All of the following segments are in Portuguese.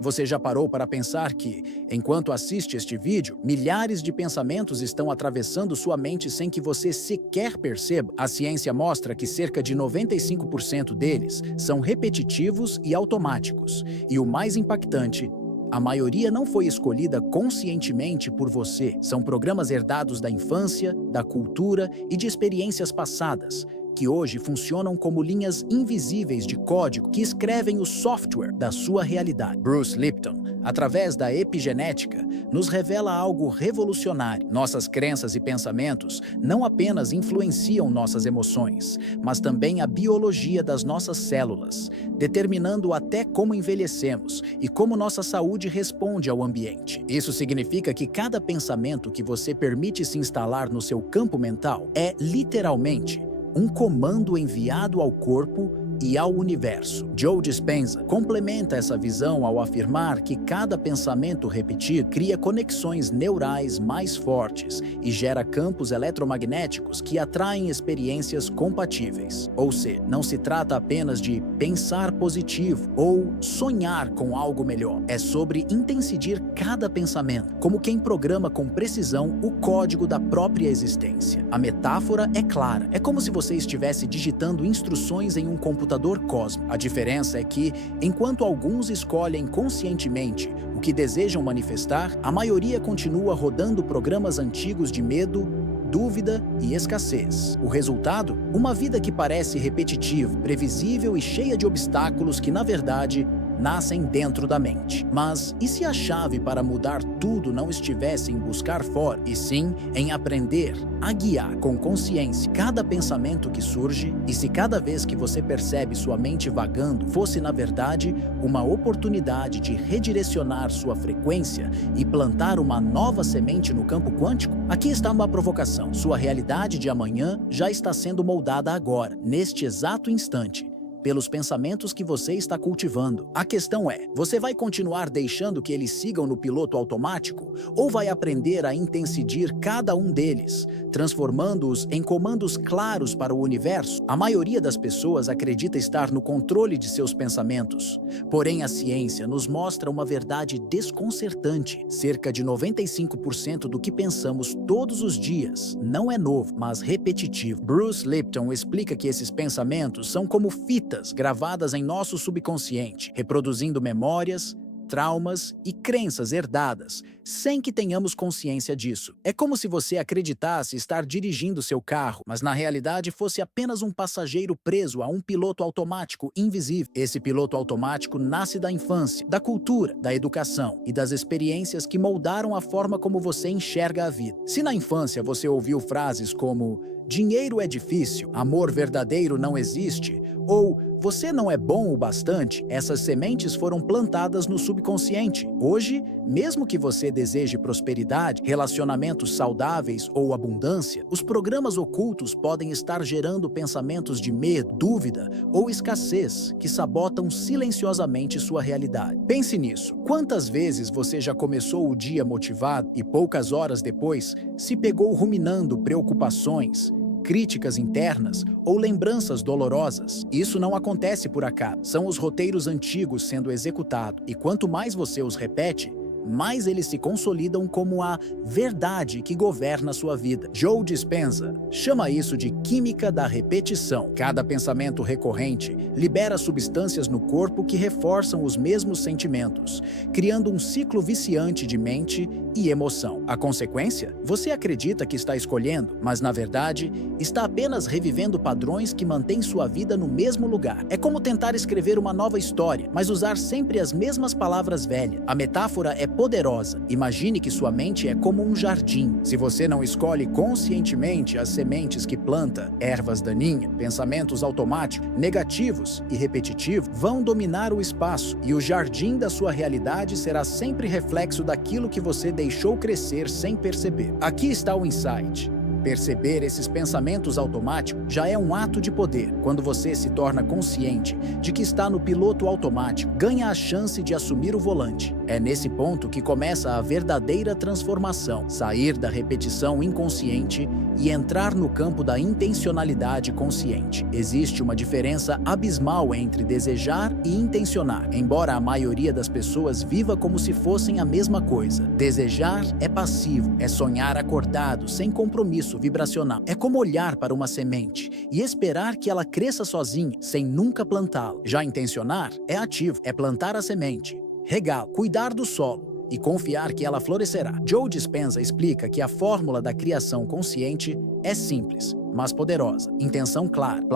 Você já parou para pensar que, enquanto assiste este vídeo, milhares de pensamentos estão atravessando sua mente sem que você sequer perceba? A ciência mostra que cerca de 95% deles são repetitivos e automáticos. E o mais impactante, a maioria não foi escolhida conscientemente por você. São programas herdados da infância, da cultura e de experiências passadas, que hoje funcionam como linhas invisíveis de código que escrevem o software da sua realidade. Bruce Lipton, através da epigenética, nos revela algo revolucionário. Nossas crenças e pensamentos não apenas influenciam nossas emoções, mas também a biologia das nossas células, determinando até como envelhecemos e como nossa saúde responde ao ambiente. Isso significa que cada pensamento que você permite se instalar no seu campo mental é, literalmente, um comando enviado ao corpo e ao universo. Joe Dispenza complementa essa visão ao afirmar que cada pensamento repetido cria conexões neurais mais fortes e gera campos eletromagnéticos que atraem experiências compatíveis. Ou seja, não se trata apenas de pensar positivo ou sonhar com algo melhor. É sobre intensificar cada pensamento, como quem programa com precisão o código da própria existência. A metáfora é clara. É como se você estivesse digitando instruções em um computador cósmico. A diferença é que, enquanto alguns escolhem conscientemente o que desejam manifestar, a maioria continua rodando programas antigos de medo, dúvida e escassez. O resultado? Uma vida que parece repetitiva, previsível e cheia de obstáculos que, na verdade, nascem dentro da mente. Mas e se a chave para mudar tudo não estivesse em buscar fora, e sim em aprender a guiar com consciência cada pensamento que surge? E se cada vez que você percebe sua mente vagando fosse, na verdade, uma oportunidade de redirecionar sua frequência e plantar uma nova semente no campo quântico? Aqui está uma provocação. Sua realidade de amanhã já está sendo moldada agora, neste exato instante, pelos pensamentos que você está cultivando. A questão é, você vai continuar deixando que eles sigam no piloto automático ou vai aprender a intensificar cada um deles, transformando-os em comandos claros para o universo? A maioria das pessoas acredita estar no controle de seus pensamentos. Porém, a ciência nos mostra uma verdade desconcertante. Cerca de 95% do que pensamos todos os dias não é novo, mas repetitivo. Bruce Lipton explica que esses pensamentos são como fitas gravadas em nosso subconsciente, reproduzindo memórias, traumas e crenças herdadas, sem que tenhamos consciência disso. É como se você acreditasse estar dirigindo seu carro, mas na realidade fosse apenas um passageiro preso a um piloto automático invisível. Esse piloto automático nasce da infância, da cultura, da educação e das experiências que moldaram a forma como você enxerga a vida. Se na infância você ouviu frases como "dinheiro é difícil", "amor verdadeiro não existe" ou "você não é bom o bastante", essas sementes foram plantadas no subconsciente. Hoje, mesmo que você deseje prosperidade, relacionamentos saudáveis ou abundância, os programas ocultos podem estar gerando pensamentos de medo, dúvida ou escassez que sabotam silenciosamente sua realidade. Pense nisso. Quantas vezes você já começou o dia motivado e poucas horas depois se pegou ruminando preocupações, críticas internas ou lembranças dolorosas? Isso não acontece por acaso. São os roteiros antigos sendo executados, e quanto mais você os repete, mais eles se consolidam como a verdade que governa sua vida. Joe Dispenza chama isso de química da repetição. Cada pensamento recorrente libera substâncias no corpo que reforçam os mesmos sentimentos, criando um ciclo viciante de mente e emoção. A consequência? Você acredita que está escolhendo, mas na verdade está apenas revivendo padrões que mantêm sua vida no mesmo lugar. É como tentar escrever uma nova história, mas usar sempre as mesmas palavras velhas. A metáfora é poderosa. Imagine que sua mente é como um jardim. Se você não escolhe conscientemente as sementes que planta, ervas daninhas, pensamentos automáticos, negativos e repetitivos vão dominar o espaço, e o jardim da sua realidade será sempre reflexo daquilo que você deixou crescer sem perceber. Aqui está o insight. Perceber esses pensamentos automáticos já é um ato de poder. Quando você se torna consciente de que está no piloto automático, ganha a chance de assumir o volante. É nesse ponto que começa a verdadeira transformação, sair da repetição inconsciente e entrar no campo da intencionalidade consciente. Existe uma diferença abismal entre desejar e intencionar, embora a maioria das pessoas viva como se fossem a mesma coisa. Desejar é passivo, é sonhar acordado, sem compromisso vibracional. É como olhar para uma semente e esperar que ela cresça sozinha, sem nunca plantá-la. Já intencionar é ativo, é plantar a semente, regá-la, cuidar do solo e confiar que ela florescerá. Joe Dispenza explica que a fórmula da criação consciente é simples, mas poderosa. Intenção clara,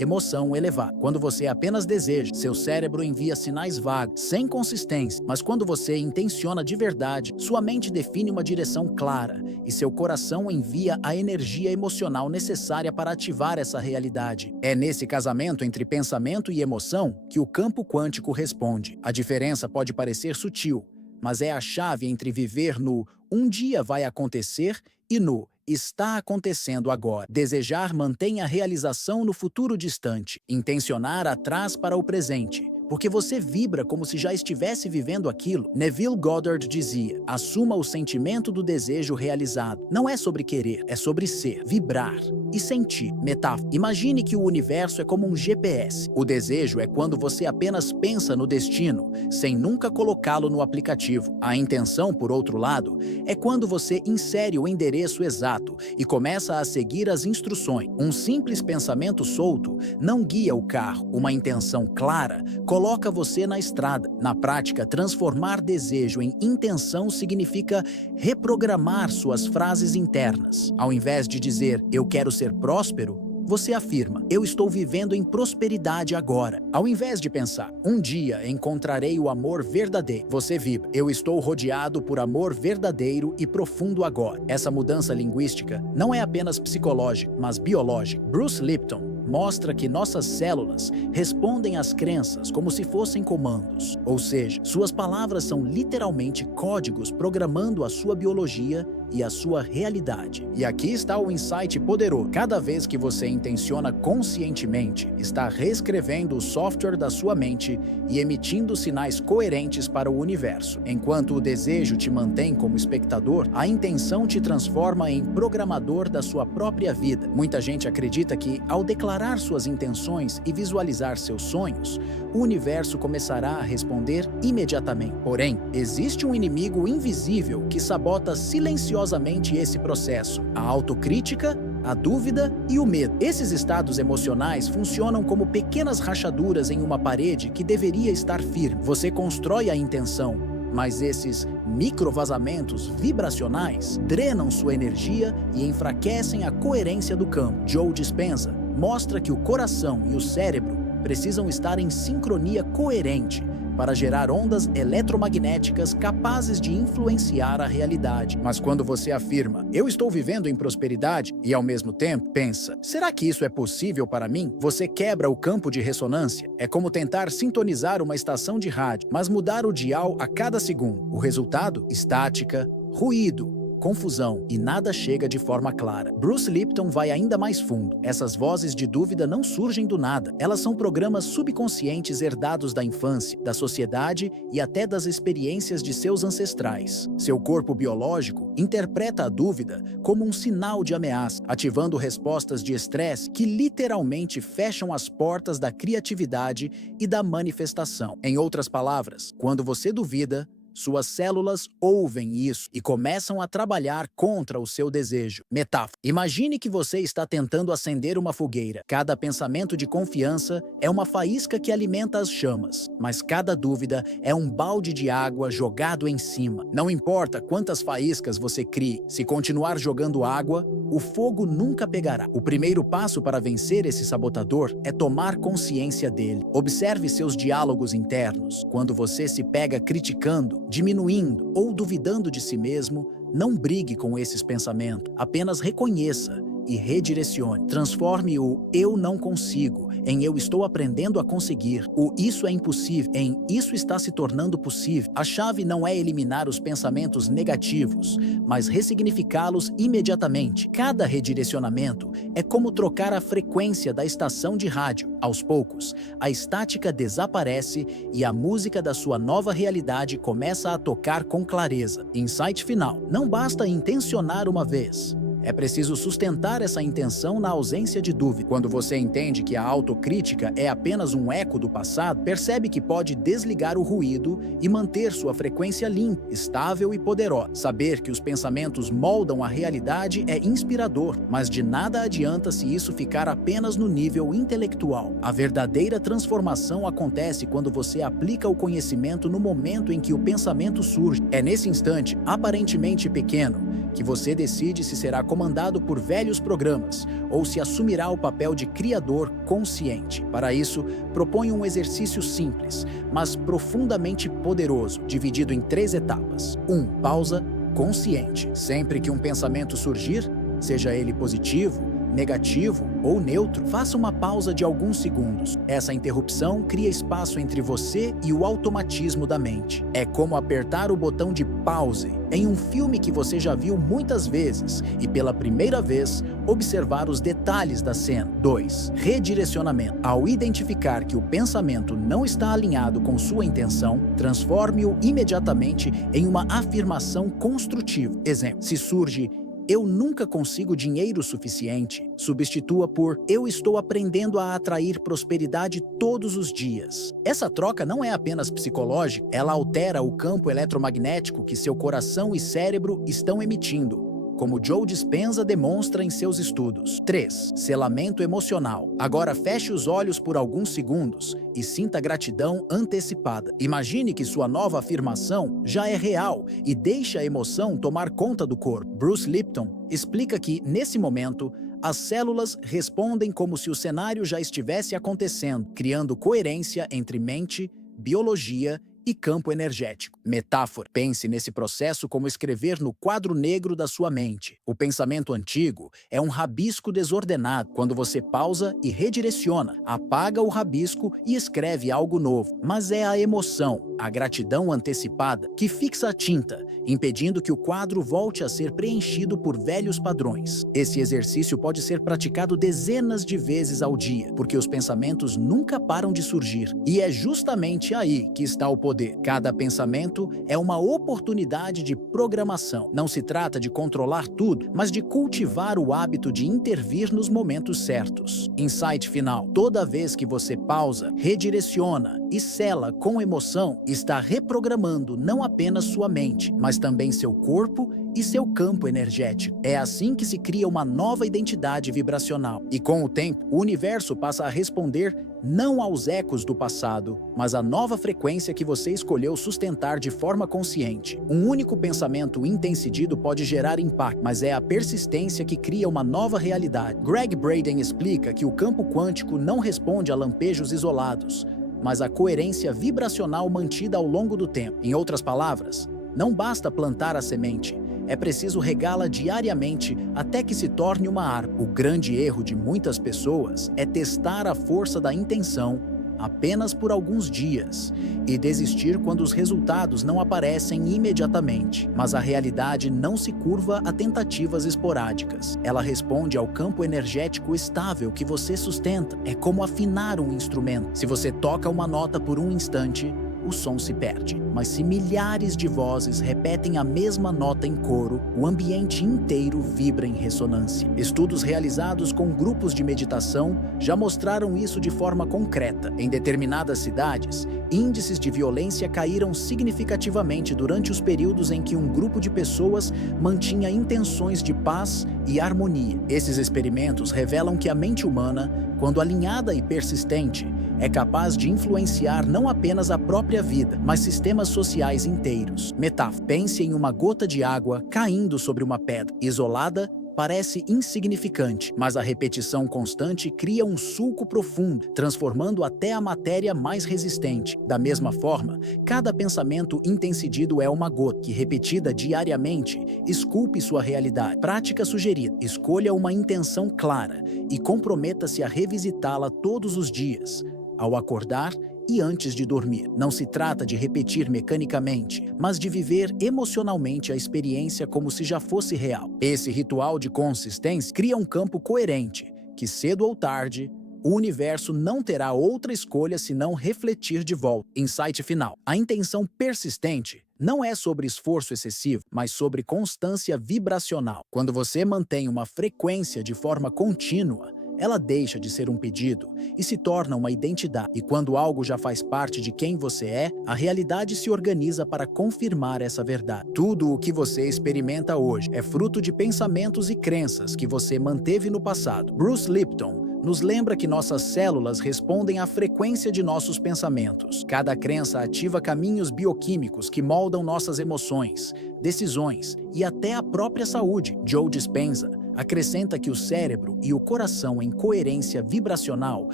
emoção elevada. Quando você apenas deseja, seu cérebro envia sinais vagos, sem consistência. Mas quando você intenciona de verdade, sua mente define uma direção clara e seu coração envia a energia emocional necessária para ativar essa realidade. É nesse casamento entre pensamento e emoção que o campo quântico responde. A diferença pode parecer sutil, mas é a chave entre viver no "um dia vai acontecer" e no "está acontecendo agora". Desejar mantém a realização no futuro distante. Intencionar atrás para o presente, porque você vibra como se já estivesse vivendo aquilo. Neville Goddard dizia: assuma o sentimento do desejo realizado. Não é sobre querer, é sobre ser, vibrar e sentir. Metáfora: imagine que o universo é como um GPS. O desejo é quando você apenas pensa no destino, sem nunca colocá-lo no aplicativo. A intenção, por outro lado, é quando você insere o endereço exato e começa a seguir as instruções. Um simples pensamento solto não guia o carro. Uma intenção clara coloca você na estrada. Na prática, transformar desejo em intenção significa reprogramar suas frases internas. Ao invés de dizer "eu quero ser próspero", você afirma "eu estou vivendo em prosperidade agora". Ao invés de pensar "um dia encontrarei o amor verdadeiro", você vibra "eu estou rodeado por amor verdadeiro e profundo agora". Essa mudança linguística não é apenas psicológica, mas biológica. Bruce Lipton mostra que nossas células respondem às crenças como se fossem comandos. Ou seja, suas palavras são literalmente códigos programando a sua biologia e a sua realidade. E aqui está o insight poderoso. Cada vez que você intenciona conscientemente, está reescrevendo o software da sua mente e emitindo sinais coerentes para o universo. Enquanto o desejo te mantém como espectador, a intenção te transforma em programador da sua própria vida. Muita gente acredita que, ao declarar suas intenções e visualizar seus sonhos, o universo começará a responder imediatamente. Porém, existe um inimigo invisível que sabota silenciosamente esse processo: a autocrítica, a dúvida e o medo. Esses estados emocionais funcionam como pequenas rachaduras em uma parede que deveria estar firme. Você constrói a intenção, mas esses microvazamentos vibracionais drenam sua energia e enfraquecem a coerência do campo. Joe Dispenza mostra que o coração e o cérebro precisam estar em sincronia coerente para gerar ondas eletromagnéticas capazes de influenciar a realidade. Mas quando você afirma "eu estou vivendo em prosperidade" e ao mesmo tempo pensa "será que isso é possível para mim?", você quebra o campo de ressonância. É como tentar sintonizar uma estação de rádio, mas mudar o dial a cada segundo. O resultado? Estática, ruído, confusão e nada chega de forma clara. Bruce Lipton vai ainda mais fundo. Essas vozes de dúvida não surgem do nada. Elas são programas subconscientes herdados da infância, da sociedade e até das experiências de seus ancestrais. Seu corpo biológico interpreta a dúvida como um sinal de ameaça, ativando respostas de estresse que literalmente fecham as portas da criatividade e da manifestação. Em outras palavras, quando você duvida, suas células ouvem isso e começam a trabalhar contra o seu desejo. Metáfora: imagine que você está tentando acender uma fogueira. Cada pensamento de confiança é uma faísca que alimenta as chamas, mas cada dúvida é um balde de água jogado em cima. Não importa quantas faíscas você crie, se continuar jogando água, o fogo nunca pegará. O primeiro passo para vencer esse sabotador é tomar consciência dele. Observe seus diálogos internos. Quando você se pega criticando, diminuindo ou duvidando de si mesmo, não brigue com esses pensamentos. Apenas reconheça e redirecione. Transforme o "eu não consigo" em "eu estou aprendendo a conseguir", o "isso é impossível" em "isso está se tornando possível". A chave não é eliminar os pensamentos negativos, mas ressignificá-los imediatamente. Cada redirecionamento é como trocar a frequência da estação de rádio. Aos poucos, a estática desaparece e a música da sua nova realidade começa a tocar com clareza. Insight final: não basta intencionar uma vez. É preciso sustentar essa intenção na ausência de dúvida. Quando você entende que a autocrítica é apenas um eco do passado, percebe que pode desligar o ruído e manter sua frequência limpa, estável e poderosa. Saber que os pensamentos moldam a realidade é inspirador, mas de nada adianta se isso ficar apenas no nível intelectual. A verdadeira transformação acontece quando você aplica o conhecimento no momento em que o pensamento surge. É nesse instante, aparentemente pequeno, que você decide se será comandado por velhos programas ou se assumirá o papel de criador consciente. Para isso, proponho um exercício simples, mas profundamente poderoso, dividido em 3 etapas. 1. Pausa consciente. Sempre que um pensamento surgir, seja ele positivo, negativo ou neutro, faça uma pausa de alguns segundos. Essa interrupção cria espaço entre você e o automatismo da mente. É como apertar o botão de pause em um filme que você já viu muitas vezes e, pela primeira vez, observar os detalhes da cena. 2. Redirecionamento. Ao identificar que o pensamento não está alinhado com sua intenção, transforme-o imediatamente em uma afirmação construtiva. Exemplo: se surge "eu nunca consigo dinheiro suficiente", substitua por "eu estou aprendendo a atrair prosperidade todos os dias". Essa troca não é apenas psicológica, ela altera o campo eletromagnético que seu coração e cérebro estão emitindo, como Joe Dispenza demonstra em seus estudos. 3. Selamento emocional. Agora feche os olhos por alguns segundos e sinta gratidão antecipada. Imagine que sua nova afirmação já é real e deixe a emoção tomar conta do corpo. Bruce Lipton explica que, nesse momento, as células respondem como se o cenário já estivesse acontecendo, criando coerência entre mente, biologia e campo energético. Metáfora: pense nesse processo como escrever no quadro negro da sua mente. O pensamento antigo é um rabisco desordenado. Quando você pausa e redireciona, apaga o rabisco e escreve algo novo. Mas é a emoção, a gratidão antecipada, que fixa a tinta, impedindo que o quadro volte a ser preenchido por velhos padrões. Esse exercício pode ser praticado dezenas de vezes ao dia, porque os pensamentos nunca param de surgir. E é justamente aí que está o poder. Cada pensamento é uma oportunidade de programação. Não se trata de controlar tudo, mas de cultivar o hábito de intervir nos momentos certos. Insight final: toda vez que você pausa, redireciona e sela com emoção, está reprogramando não apenas sua mente, mas também seu corpo e seu campo energético. É assim que se cria uma nova identidade vibracional. E com o tempo, o universo passa a responder não aos ecos do passado, mas à nova frequência que você escolheu sustentar de forma consciente. Um único pensamento intensidido pode gerar impacto, mas é a persistência que cria uma nova realidade. Greg Braden explica que o campo quântico não responde a lampejos isolados, mas a coerência vibracional mantida ao longo do tempo. Em outras palavras, não basta plantar a semente, é preciso regá-la diariamente até que se torne uma árvore. O grande erro de muitas pessoas é testar a força da intenção apenas por alguns dias e desistir quando os resultados não aparecem imediatamente. Mas a realidade não se curva a tentativas esporádicas. Ela responde ao campo energético estável que você sustenta. É como afinar um instrumento. Se você toca uma nota por um instante, o som se perde. Mas se milhares de vozes repetem a mesma nota em coro, o ambiente inteiro vibra em ressonância. Estudos realizados com grupos de meditação já mostraram isso de forma concreta. Em determinadas cidades, índices de violência caíram significativamente durante os períodos em que um grupo de pessoas mantinha intenções de paz e harmonia. Esses experimentos revelam que a mente humana, quando alinhada e persistente, é capaz de influenciar não apenas a própria vida, mas sistemas sociais inteiros. Metáfora: pense em uma gota de água caindo sobre uma pedra. Isolada, parece insignificante, mas a repetição constante cria um sulco profundo, transformando até a matéria mais resistente. Da mesma forma, cada pensamento intensidido é uma gota que, repetida diariamente, esculpe sua realidade. Prática sugerida: escolha uma intenção clara e comprometa-se a revisitá-la todos os dias, ao acordar e antes de dormir. Não se trata de repetir mecanicamente, mas de viver emocionalmente a experiência como se já fosse real. Esse ritual de consistência cria um campo coerente, que cedo ou tarde, o universo não terá outra escolha senão refletir de volta. Insight final: a intenção persistente não é sobre esforço excessivo, mas sobre constância vibracional. Quando você mantém uma frequência de forma contínua, ela deixa de ser um pedido e se torna uma identidade. E quando algo já faz parte de quem você é, a realidade se organiza para confirmar essa verdade. Tudo o que você experimenta hoje é fruto de pensamentos e crenças que você manteve no passado. Bruce Lipton nos lembra que nossas células respondem à frequência de nossos pensamentos. Cada crença ativa caminhos bioquímicos que moldam nossas emoções, decisões e até a própria saúde. Joe Dispenza acrescenta que o cérebro e o coração em coerência vibracional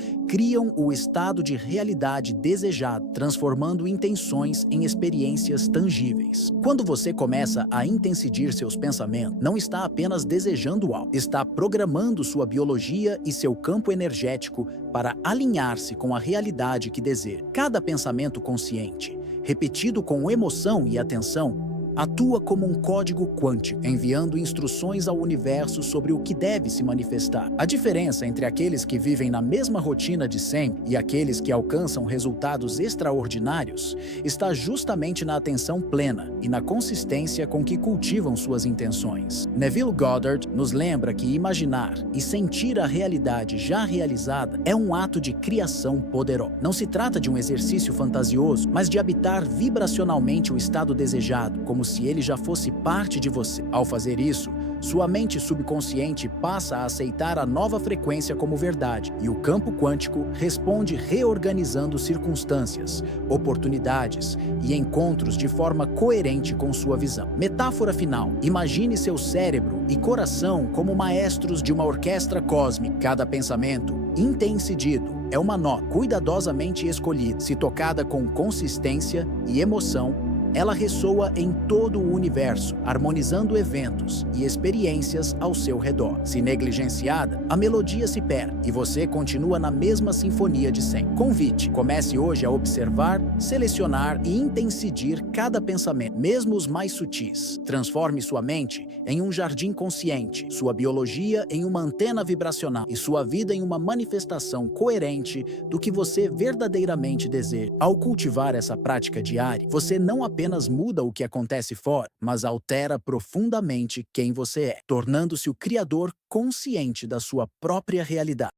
criam o estado de realidade desejado, transformando intenções em experiências tangíveis. Quando você começa a intensidir seus pensamentos, não está apenas desejando algo, está programando sua biologia e seu campo energético para alinhar-se com a realidade que deseja. Cada pensamento consciente, repetido com emoção e atenção, atua como um código quântico, enviando instruções ao universo sobre o que deve se manifestar. A diferença entre aqueles que vivem na mesma rotina de sempre e aqueles que alcançam resultados extraordinários está justamente na atenção plena e na consistência com que cultivam suas intenções. Neville Goddard nos lembra que imaginar e sentir a realidade já realizada é um ato de criação poderosa. Não se trata de um exercício fantasioso, mas de habitar vibracionalmente o estado desejado, como se ele já fosse parte de você. Ao fazer isso, sua mente subconsciente passa a aceitar a nova frequência como verdade, e o campo quântico responde reorganizando circunstâncias, oportunidades e encontros de forma coerente com sua visão. Metáfora final: imagine seu cérebro e coração como maestros de uma orquestra cósmica. Cada pensamento intensidido é uma nota cuidadosamente escolhida. Se tocada com consistência e emoção, ela ressoa em todo o universo, harmonizando eventos e experiências ao seu redor. Se negligenciada, a melodia se perde e você continua na mesma sinfonia de sempre. Convite: comece hoje a observar, selecionar e intensidir cada pensamento, mesmo os mais sutis. Transforme sua mente em um jardim consciente, sua biologia em uma antena vibracional e sua vida em uma manifestação coerente do que você verdadeiramente deseja. Ao cultivar essa prática diária, você não apenas muda o que acontece fora, mas altera profundamente quem você é, tornando-se o criador consciente da sua própria realidade.